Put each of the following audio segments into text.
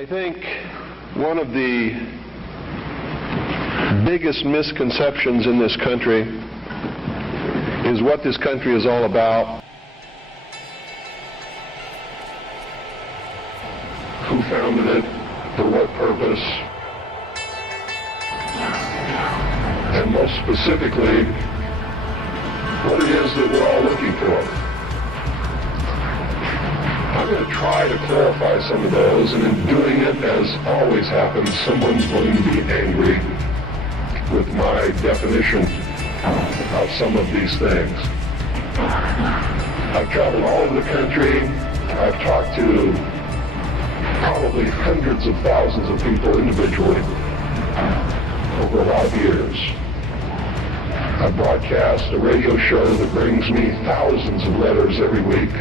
I think one of the biggest misconceptions in this country is what this country is all about. Who founded it? For what purpose? And most specifically, what it is that we're all looking for. I'm going to try to clarify some of those, and in doing it, as always happens, someone's going to be angry with my definition of some of these things. I've traveled all over the country. I've talked to probably hundreds of thousands of people individually over a lot of years. I broadcast a radio show that brings me thousands of letters every week.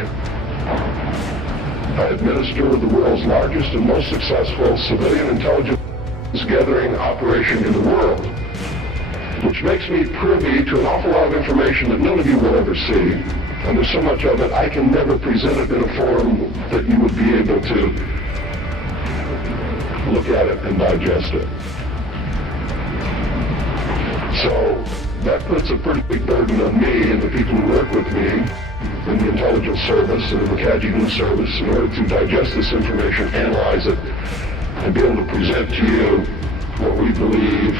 I administer the world's largest and most successful civilian intelligence gathering operation in the world, which makes me privy to an awful lot of information that none of you will ever see. And there's so much of it, I can never present it in a form that you would be able to look at it and digest it. So that puts a pretty big burden on me and the people who work with me in the intelligence service and in the CAGI News service in order to digest this information, analyze it, and be able to present to you what we believe,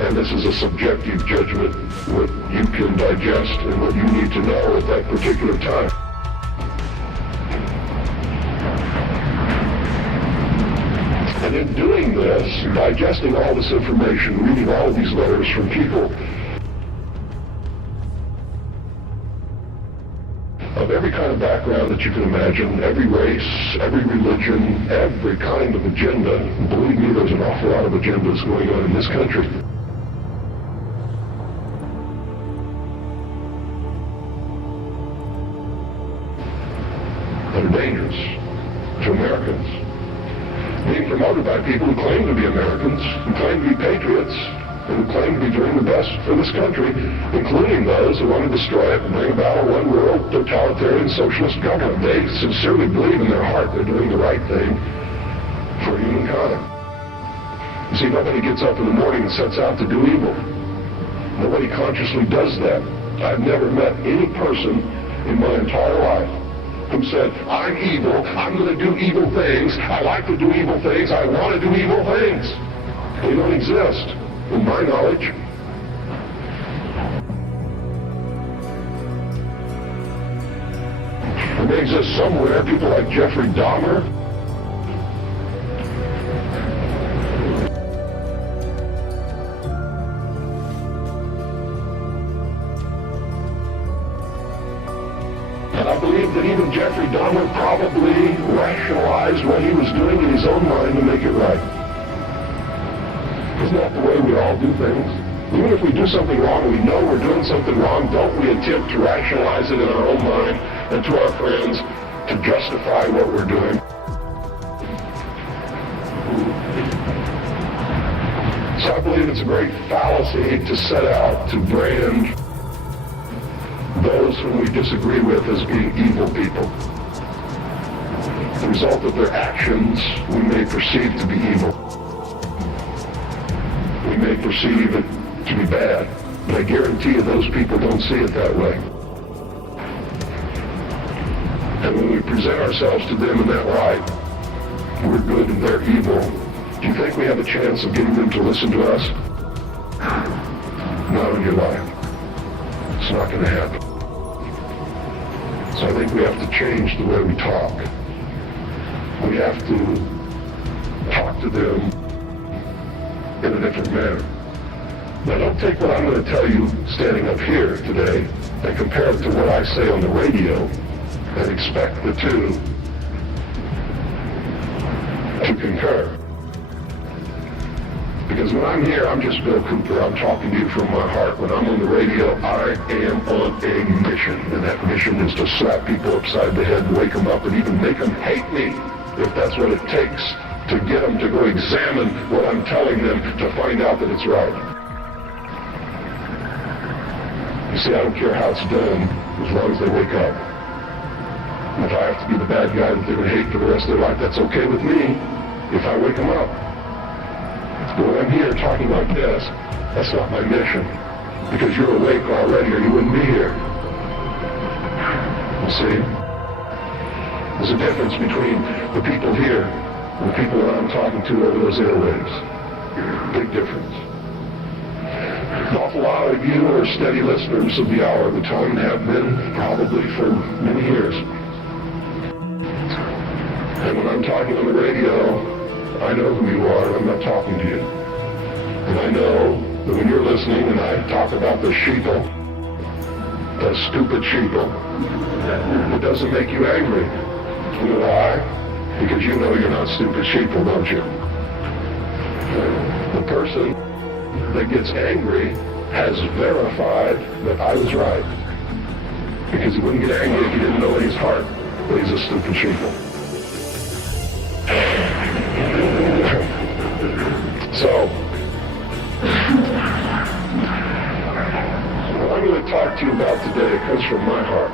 and this is a subjective judgment, what you can digest and what you need to know at that particular time. And in doing this, digesting all this information, reading all of these letters from people of every kind of background that you can imagine, every race, every religion, every kind of agenda. Believe me, there's an awful lot of agendas going on in this country. That are dangerous to Americans. Being promoted by people who claim to be Americans, who claim to be patriots, and who claim to be doing the best for this country, including those who want to destroy it and bring about a one-world totalitarian socialist government. They sincerely believe in their heart they're doing the right thing for humankind. You see, nobody gets up in the morning and sets out to do evil. Nobody consciously does that. I've never met any person in my entire life who said, I'm evil, I'm going to do evil things, I like to do evil things, I want to do evil things. They don't exist, in my knowledge. And they exist somewhere, people like Jeffrey Dahmer. And I believe that even Jeffrey Dahmer probably rationalized what he was doing in his own mind to make it right. Isn't that the way we all do things? Even if we do something wrong, we know we're doing something wrong, don't we attempt to rationalize it in our own mind and to our friends to justify what we're doing? So I believe it's a great fallacy to set out to brand those whom we disagree with as being evil people. The result of their actions we may perceive to be evil. We may perceive it to be bad, but I guarantee you those people don't see it that way. And when we present ourselves to them in that light, we're good and they're evil, do you think we have a chance of getting them to listen to us? Not in your life. It's not going to happen. So I think we have to change the way we talk. We have to talk to them in a different manner. Now don't take what I'm going to tell you standing up here today and compare it to what I say on the radio and expect the two to concur. Because when I'm here, I'm just Bill Cooper. I'm talking to you from my heart. When I'm on the radio, I am on a mission. And that mission is to slap people upside the head, wake them up, and even make them hate me, if that's what it takes, to get them to go examine what I'm telling them to find out that it's right. You see, I don't care how it's done, as long as they wake up. And if I have to be the bad guy that they're going to hate for the rest of their life, that's okay with me. if I wake them up. But when I'm here talking like this, that's not my mission. Because you're awake already or you wouldn't be here. You see? There's a difference between the people here and the people that I'm talking to over those airwaves. Big difference. An awful lot of you are steady listeners of the Hour of the Tongue and have been probably for many years. And when I'm talking on the radio, I know who you are and I'm not talking to you. And I know that when you're listening and I talk about the sheeple, the stupid sheeple, it doesn't make you angry. You know why? Because you know you're not stupid sheeple, don't you? The person that gets angry has verified that I was right. Because he wouldn't get angry if he didn't know in his heart that he's a stupid sheeple. So, what I'm going to talk to you about today comes from my heart.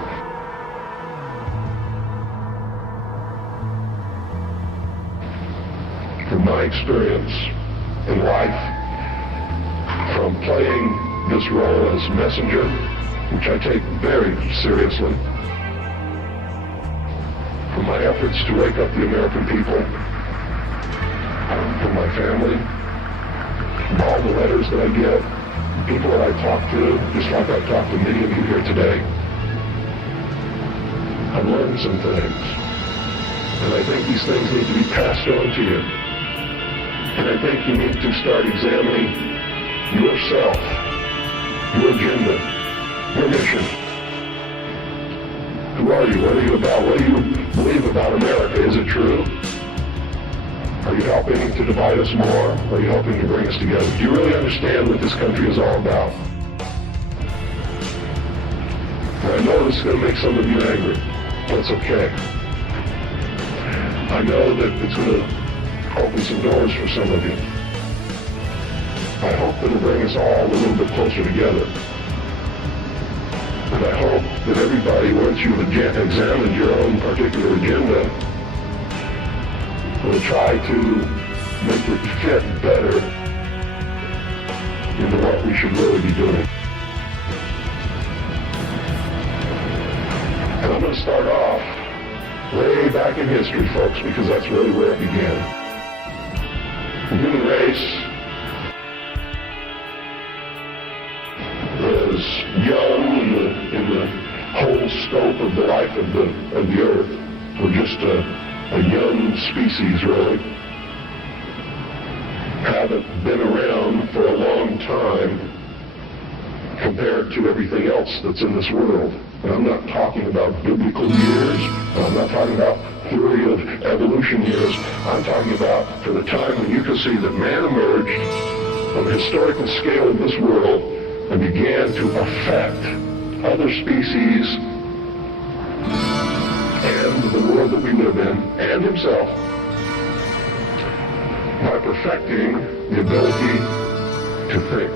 From my experience in life, from playing this role as messenger, which I take very seriously, from my efforts to wake up the American people, from my family, from all the letters that I get, people that I talk to, just like I've talked to many of you here today. I've learned some things, and I think these things need to be passed on to you. And I think you need to start examining yourself, your agenda, your mission. Who are you? What are you about? What do you believe about America? Is it true? Are you helping to divide us more? Or are you helping to bring us together? Do you really understand what this country is all about? And I know this is going to make some of you angry. That's okay. I know that it's going to open some doors for some of you. I hope that it'll bring us all a little bit closer together. And I hope that everybody, once you've examined your own particular agenda, will try to make it fit better into what we should really be doing. And I'm going to start off way back in history, folks, because that's really where it began. The human race is young in the whole scope of the life of the earth. We're just a young species, really. Haven't been around for a long time compared to everything else that's in this world. And I'm not talking about biblical years. I'm not talking about theory of evolution years. I'm talking about for the time when you can see that man emerged on the historical scale of this world and began to affect other species and the world that we live in, and himself, by perfecting the ability to think.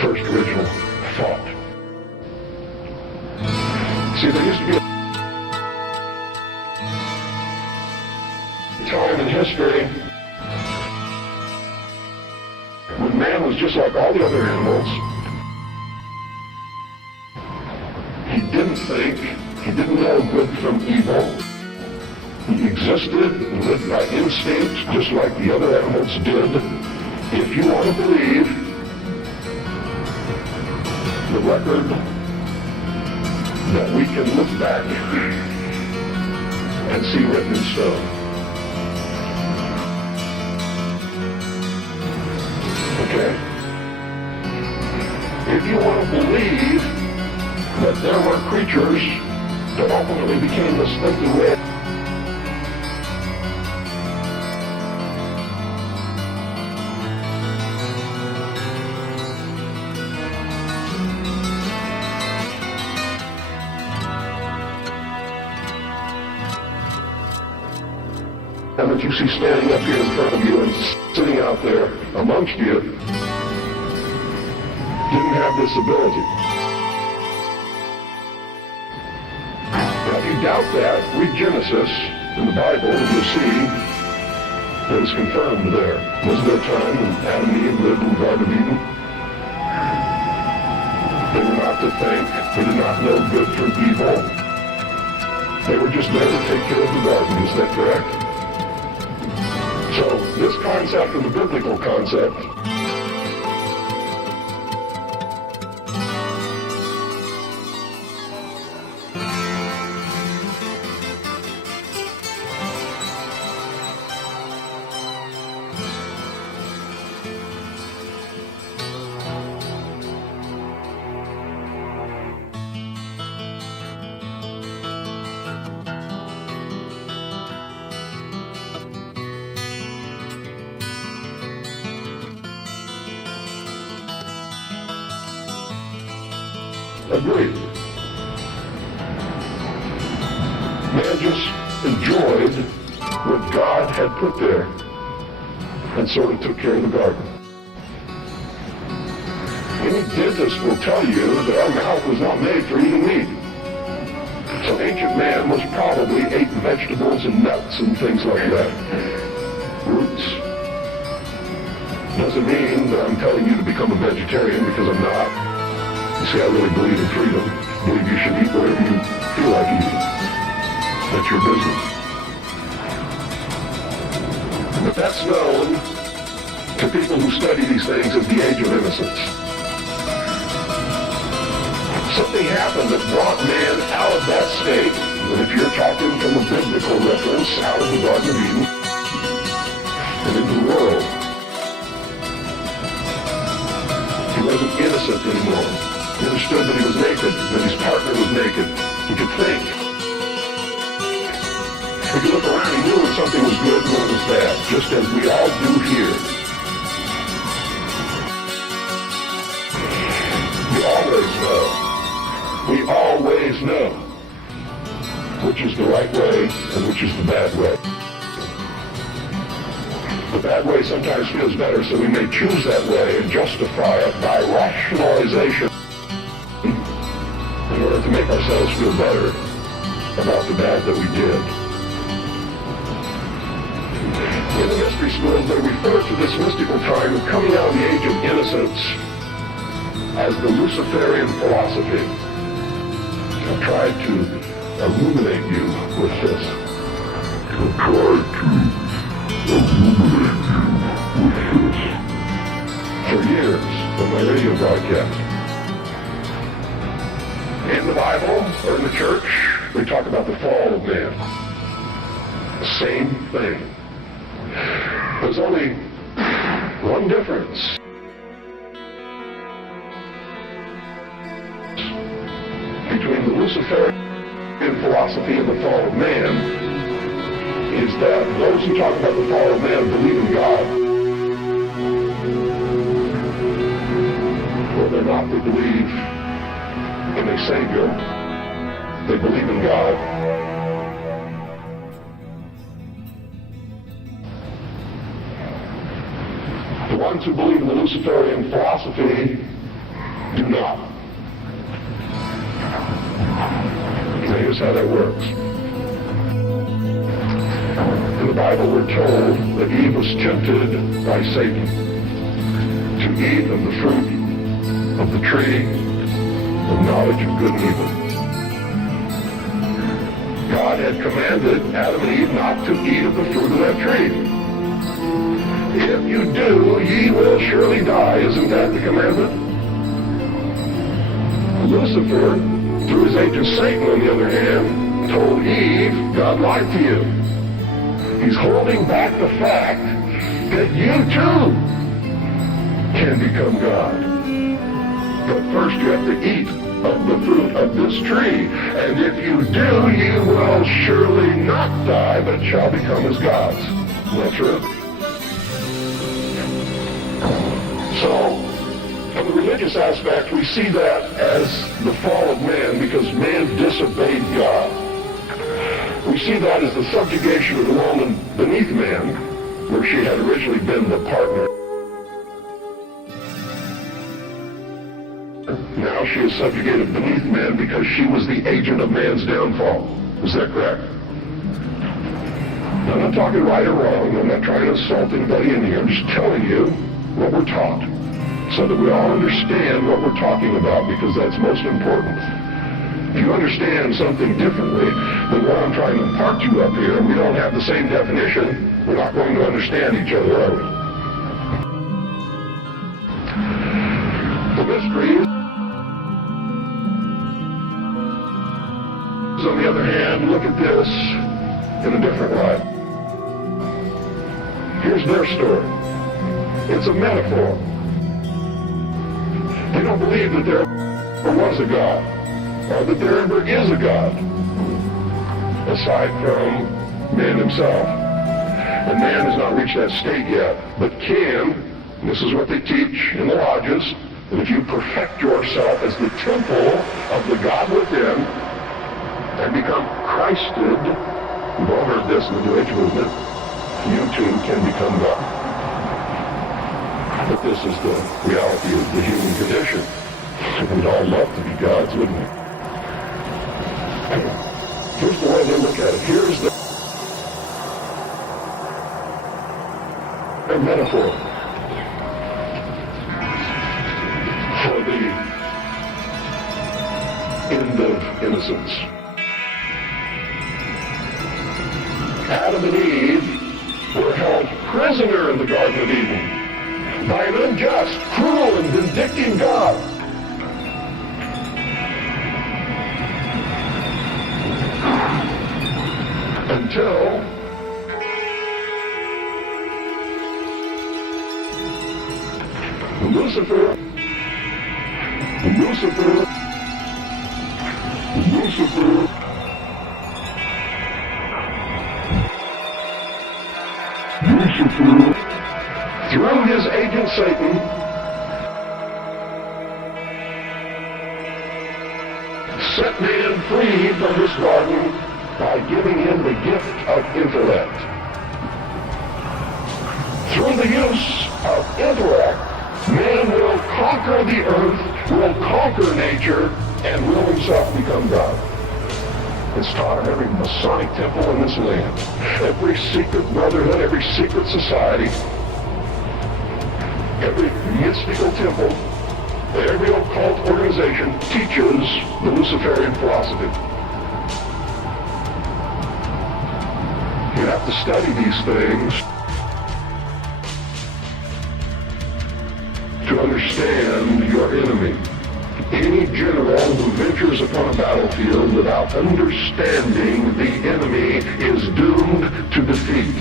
First original thought. See, there used to be a time in history when man was just like all the other animals. He didn't think, he didn't know good from evil. He existed and lived by instinct just like the other animals did. If you want to believe the record that we can look back and see written in stone. Okay? If you want to believe that there were creatures that ultimately became this thinking way, and that you see standing up here in front of you and sitting out there amongst you, didn't have this ability. Now, if you doubt that, read Genesis in the Bible, and you'll see It was confirmed there. Wasn't there a time when Adam and Eve lived in the Garden of Eden? They were not to think. They did not know good from evil. They were just there to take care of the garden. Is that correct? So this concept and the biblical concept agreed. Man just enjoyed what God had put there and sort of took care of the garden. Any dentist will tell you that our mouth was not made for eating meat. So ancient man was probably ate vegetables and nuts and things like that. Roots. Doesn't mean that I'm telling you to become a vegetarian, because I'm not. You see, I really believe in freedom. I believe you should eat whatever you feel like eating. That's your business. But that's known to people who study these things as the age of innocence. Something happened that brought man out of that state, and if you're talking from a biblical reference, out of the Garden of Eden and into the world. He wasn't innocent anymore. He understood that he was naked, that his partner was naked. He could think. He could look around, he knew when something was good and when it was bad, just as we all do here. We always know. We always know which is the right way and which is the bad way. The bad way sometimes feels better, so we may choose that way and justify it by rationalization in order to make ourselves feel better about the bad that we did. In the mystery schools, they refer to this mystical time of coming out of the age of innocence as the Luciferian philosophy. I've tried to illuminate you with this. For years on my radio broadcast. In the Bible or in the church, we talk about the fall of man. The same thing. There's only one difference. Between the Luciferian philosophy and the fall of man is that those who talk about the fall of man believe in God. Well, they're not. They believe in a Savior. They believe in God. The ones who believe in the Luciferian philosophy do not. Now here's how that works. In the Bible we're told that Eve was tempted by Satan to eat of the fruit of the tree of knowledge of good and evil. God had commanded Adam and Eve not to eat of the fruit of that tree. If you do, ye will surely die. Isn't that the commandment? Lucifer, through his agent Satan, on the other hand, told Eve, God lied to you. He's holding back the fact that you too can become God. But first you have to eat of the fruit of this tree. And if you do, you will surely not die, but shall become as gods. Is that true? So, from the religious aspect, we see that as the fall of man because man disobeyed God. We see that as the subjugation of the woman beneath man, where she had originally been the partner. Now she is subjugated beneath man because she was the agent of man's downfall. Is that correct? I'm not talking right or wrong. I'm not trying to insult anybody in here. I'm just telling you what we're taught so that we all understand what we're talking about, because that's most important. If you understand something differently than what I'm trying to impart to you up here, and we don't have the same definition, we're not going to understand each other, are we? The mystery is, on the other hand, look at this in a different light. Here's their story. It's a metaphor. They don't believe that there ever was a God, or that there ever is a God, aside from man himself. And man has not reached that state yet, but can, and this is what they teach in the lodges, that if you perfect yourself as the temple of the God within, and become Christed, we've all heard this in the New Age movement, you too can become God. But this is the reality of the human condition. We'd all love to be gods, wouldn't we? Here's the way they look at it. Here's their metaphor for the end of innocence. Adam and Eve were held prisoner in the Garden of Eden by an unjust, cruel, and vindictive God. Until Lucifer through his agent Satan, set man free from this garden by giving him the gift of intellect. Through the use of intellect, man will conquer the earth, will conquer nature, and will himself become God. It's taught in every Masonic temple in this land, every secret brotherhood, every secret society, every mystical temple, every occult organization teaches the Luciferian philosophy. You have to study these things to understand your enemy. Any general who ventures upon a battlefield without understanding the enemy is doomed to defeat.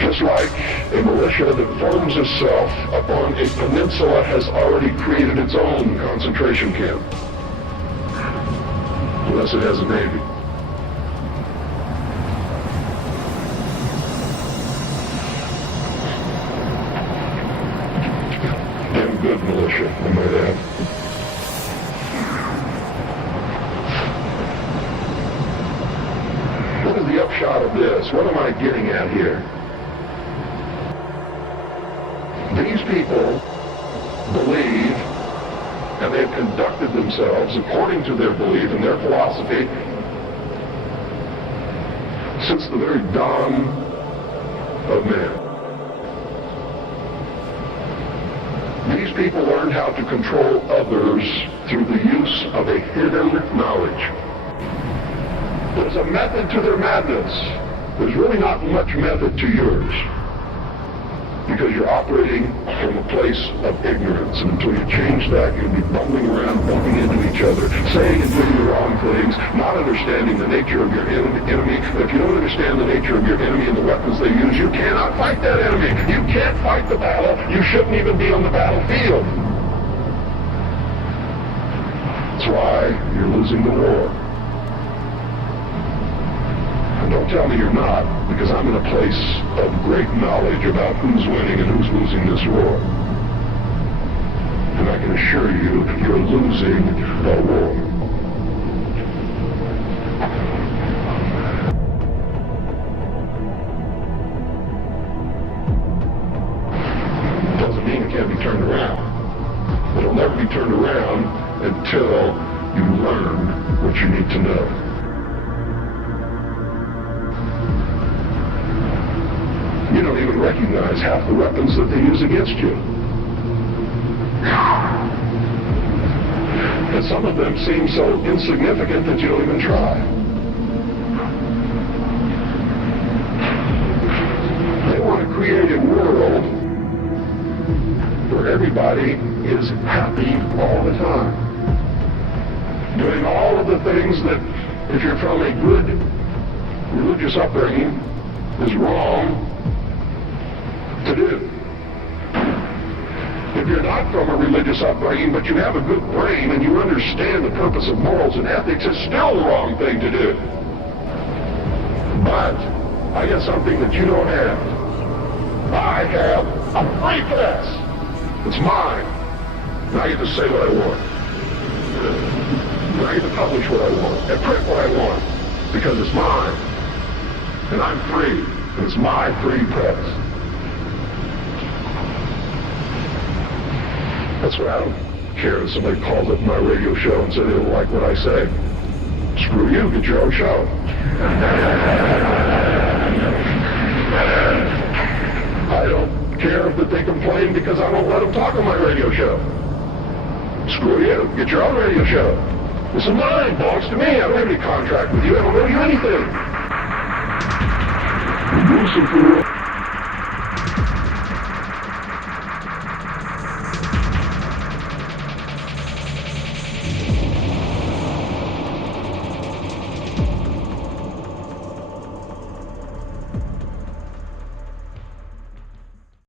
Just like a militia that forms itself upon a peninsula has already created its own concentration camp, unless it has a navy. Damn good militia, I might add. What is the upshot of this? What am I getting at here? These people believe, and they've conducted themselves according to their belief and their philosophy since the very dawn of man. These people learned how to control others through the use of a hidden knowledge. There's a method to their madness. There's really not much method to yours, because you're operating from a place of ignorance. And until you change that, you'll be bumbling around, bumping into each other, saying and doing the wrong things, not understanding the nature of your enemy. If you don't understand the nature of your enemy and the weapons they use, you cannot fight that enemy. You can't fight the battle. You shouldn't even be on the battlefield. That's why you're losing the war. And don't tell me you're not, because I'm in a place of great knowledge about who's winning and who's losing this war. And I can assure you, you're losing the war. Doesn't mean it can't be turned around. It'll never be turned around until you learn what you need to know. even recognize half the weapons that they use against you. And some of them seem so insignificant that you don't even try. They want to create a world where everybody is happy all the time, doing all of the things that, if you're from a good religious upbringing, is wrong to do. If you're not from a religious upbringing, but you have a good brain and you understand the purpose of morals and ethics, it's still the wrong thing to do. But I got something that you don't have. I have a free press. It's mine. And I get to say what I want. And I get to publish what I want and print what I want because it's mine. And I'm free. And it's my free press. That's why I don't care if somebody calls up my radio show and says they don't like what I say. Screw you, get your own show. I don't care if they complain because I won't let them talk on my radio show. Screw you, get your own radio show. This is mine, it belongs to me. I don't have any contract with you, I don't owe you anything. Lucifer.